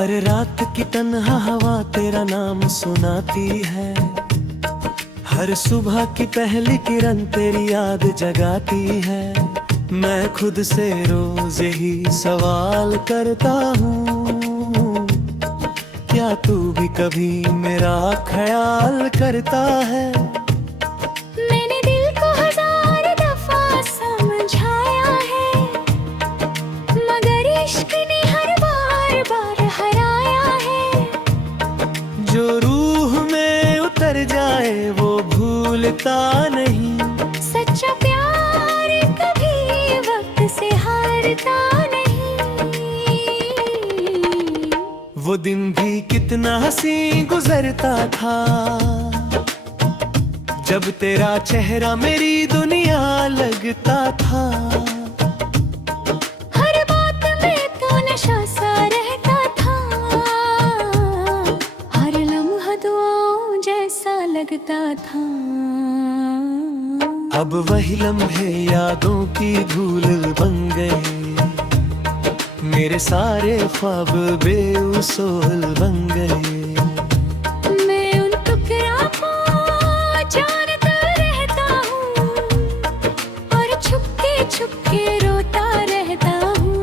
हर रात की तन्हा हवा तेरा नाम सुनाती है, हर सुबह की पहली किरण तेरी याद जगाती है। मैं खुद से रोज ही सवाल करता हूँ, क्या तू भी कभी मेरा ख्याल करता है? मैंने दिल को हजार दफा समझाया है, मगर इश्क ने हर बार बार हराया है। जो रूह में उतर जाए वो भूलता नहीं, सच्चा प्यार कभी वक्त से हारता नहीं। वो दिन भी कितना हंसी गुजरता था, जब तेरा चेहरा मेरी दुनिया लगता था। हर बात में तो नशा सा रहता था, हर लम्हा दुआओं जैसा लगता था। अब वही लम्हे यादों की धूल बन गए, मेरे सारे ख्वाब बेउसूल बन गए। मैं उन टुकड़ा को जानता रहता हूँ, और छुपके रोता रहता हूँ।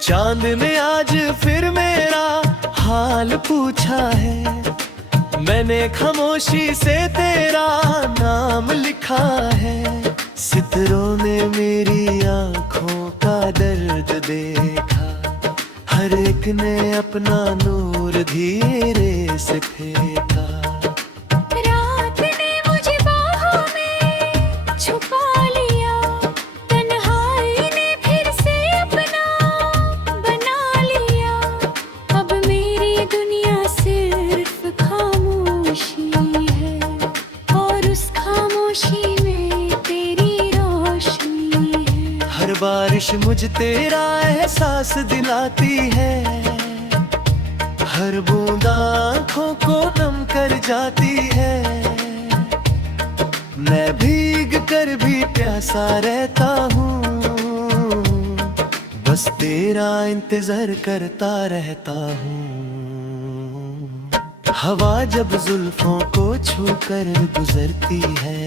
चांद ने आज फिर मेरा हाल पूछा है, मैंने खामोशी से तेरा नाम लिखा है। सितरों ने मेरी आंखों का दर्द देखा, हर एक ने अपना नूर धीरे से फेंका। रात ने मुझे बाहों में छुपा लिया, तन्हाई ने फिर से अपना बना लिया। अब मेरी दुनिया सिर्फ खामोशी है, और उस खामोशी में तेरी रोशनी है। हर बारिश मुझे तेरा एहसास दिलाती है, हर बूंद आँखों को नम कर जाती है। मैं भीग कर भी प्यासा रहता हूँ, बस तेरा इंतजार करता रहता हूँ। हवा जब जुल्फों को छू कर गुजरती है,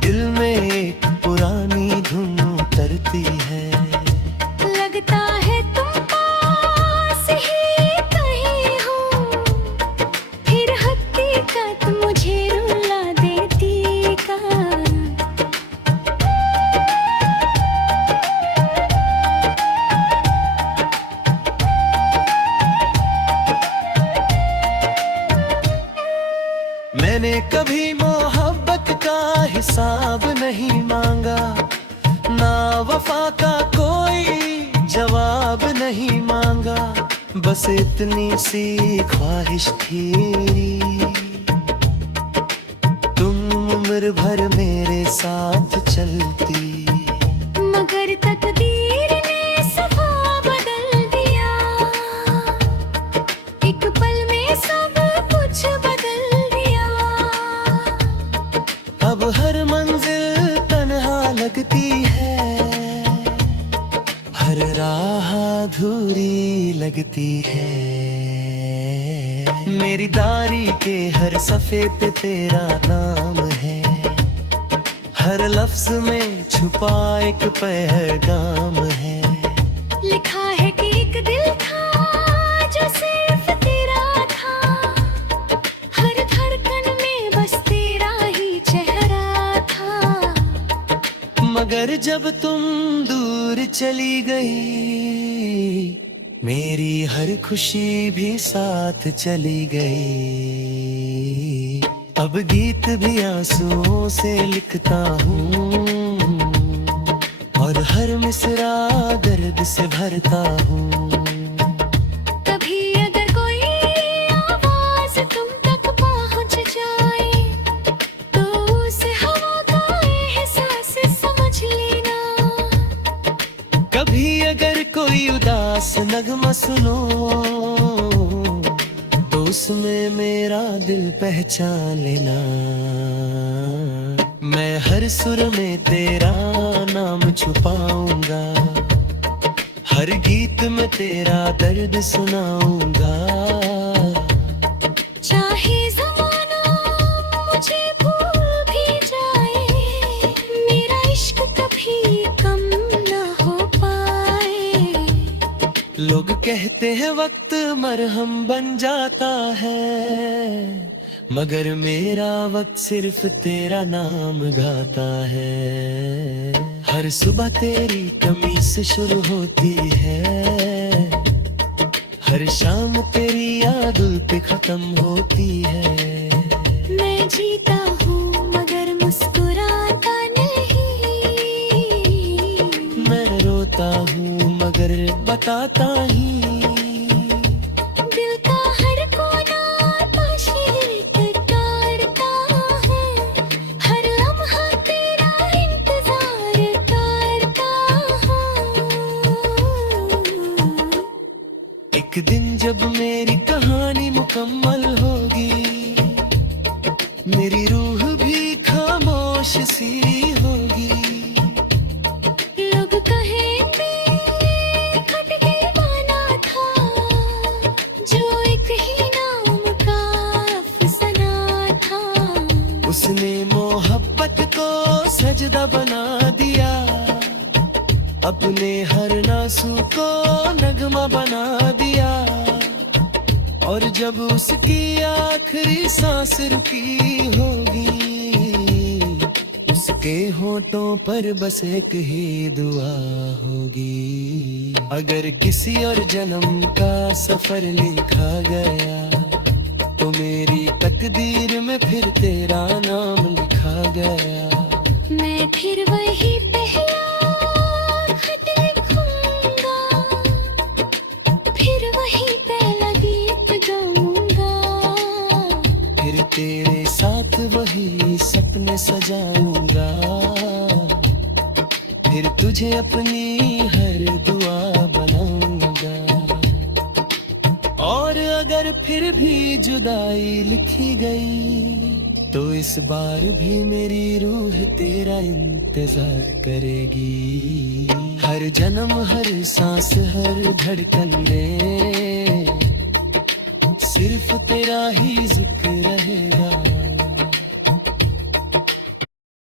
दिल में एक पुरानी धुन उतरती है। लगता है तुम पास ही कहीं हो, फिर हकीकत मुझे रुला देती का। मैंने कभी मोहब्बत का हिसाब नहीं मांगा, ना वफा का कोई जवाब नहीं मांगा। बस इतनी सी ख्वाहिश थी, तुम उम्र भर मेरे साथ चलती। मगर तकदीर ने सफा बदल दिया, एक पल में सब कुछ बदल दिया। अब हर मंजिल तन्हा लगती है, हर राह अधूरी लगती है। मेरी दारी के हर सफ़े पे तेरा नाम है, हर लफ्ज में छुपा एक पैगाम है। लिखा है कि एक दिल था जो सिर्फ तेरा था, हर धड़कन में बस तेरा ही चेहरा था। मगर जब तुम दूर चली गई, मेरी हर खुशी भी साथ चली गई। अब गीत भी आंसुओं से लिखता हूँ, और हर मिसरा दर्द से भरता हूँ। कभी अगर कोई आवाज तुम तक पहुंच जाए, तो उस हवा का एहसास समझ लेना। कभी अगर कोई उदास नगमा सुनो, तो उस उसमें मेरा दिल पहचान लेना। मैं हर सुर में तेरा नाम छुपाऊंगा, हर गीत में तेरा दर्द सुनाऊंगा। चाहे ज़माना मुझे भूल भी जाए, मेरा इश्क कभी कम ना हो पाए। लोग कहते हैं वक्त मरहम बन जाता है, मगर मेरा वक्त सिर्फ तेरा नाम गाता है। हर सुबह तेरी कमी से शुरू होती है, हर शाम तेरी यादों पे खत्म होती है। मैं जीता हूँ मगर मुस्कुराता नहीं, मैं रोता हूँ मगर बताता ही। दिल का हर कोना ताशीर करता है, हर लम्हा तेरा इंतजार करता है। एक दिन जब मेरी कहानी मुकम्मल होगी, मेरी रूह भी खामोश सी होगी। लोग कहेंगे खट के माना था, जो एक ही नाम का अफसाना था। उसने मोहब्बत को सजदा बना दिया, अपने हर नासू को नगमा बना दिया। और जब उसकी आखिरी सांस रुकी होगी, उसके होठों पर बस एक ही दुआ होगी। अगर किसी और जन्म का सफर लिखा गया, तो मेरी तकदीर में फिर तेरा नाम लिखा गया। मैं फिर वही पहला खत लिखूंगा, फिर वही पहला गीत गाऊंगा। फिर तेरे साथ वही सपने सजाऊंगा, फिर तुझे अपनी हर दुआ बनाऊंगा। और अगर फिर भी जुदाई लिखी गई, तो इस बार भी मेरी रूह तेरा इंतजार करेगी। हर जन्म हर सांस हर धड़कन में सिर्फ तेरा ही जिक्र